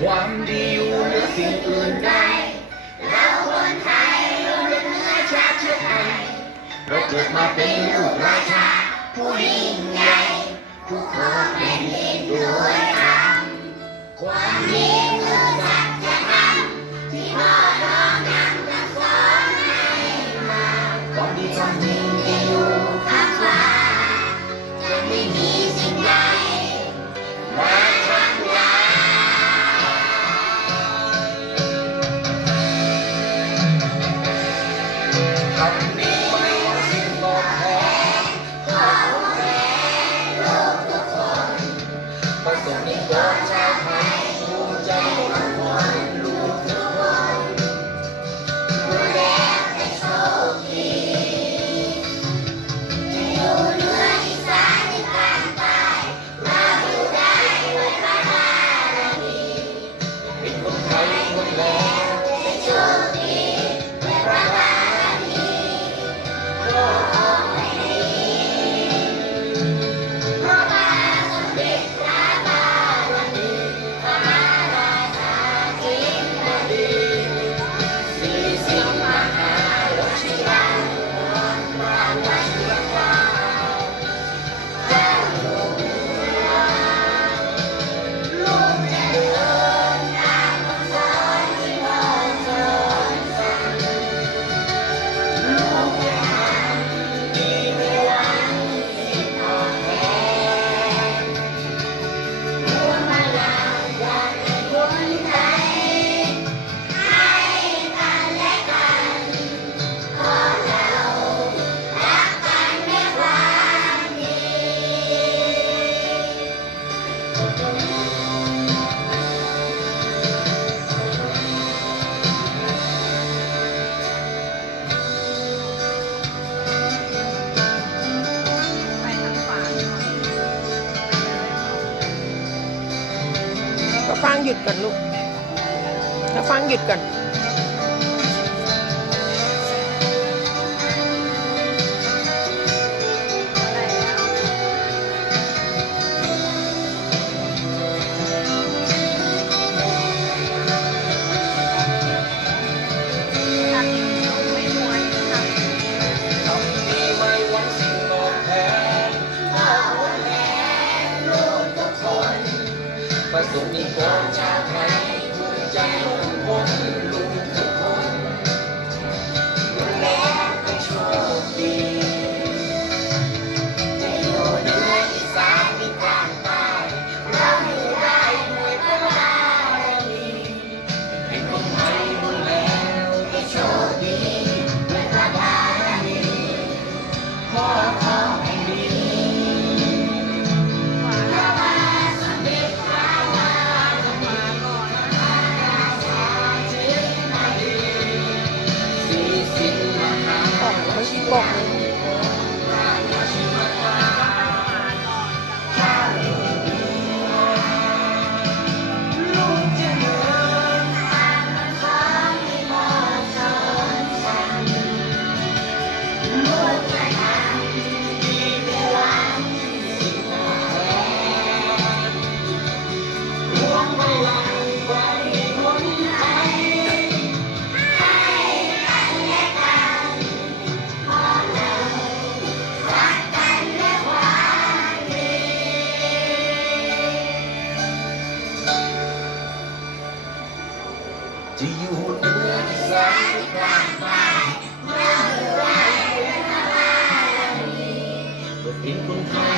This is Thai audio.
ความดีอยู่เหนือสิ่งอื่นใดเราคนไทยเราเหนือชาติไทยเราเกิดมาเป็นลูกราชาผู้ยิ่งใหญ่ผู้ขอเป็น กรฟังหยุดก่อนลูกถ้าฟังหยุดก่อน ประสงค์มีผลชาติไทยภูมิใจทุกค Bộ. Do you want to But in control.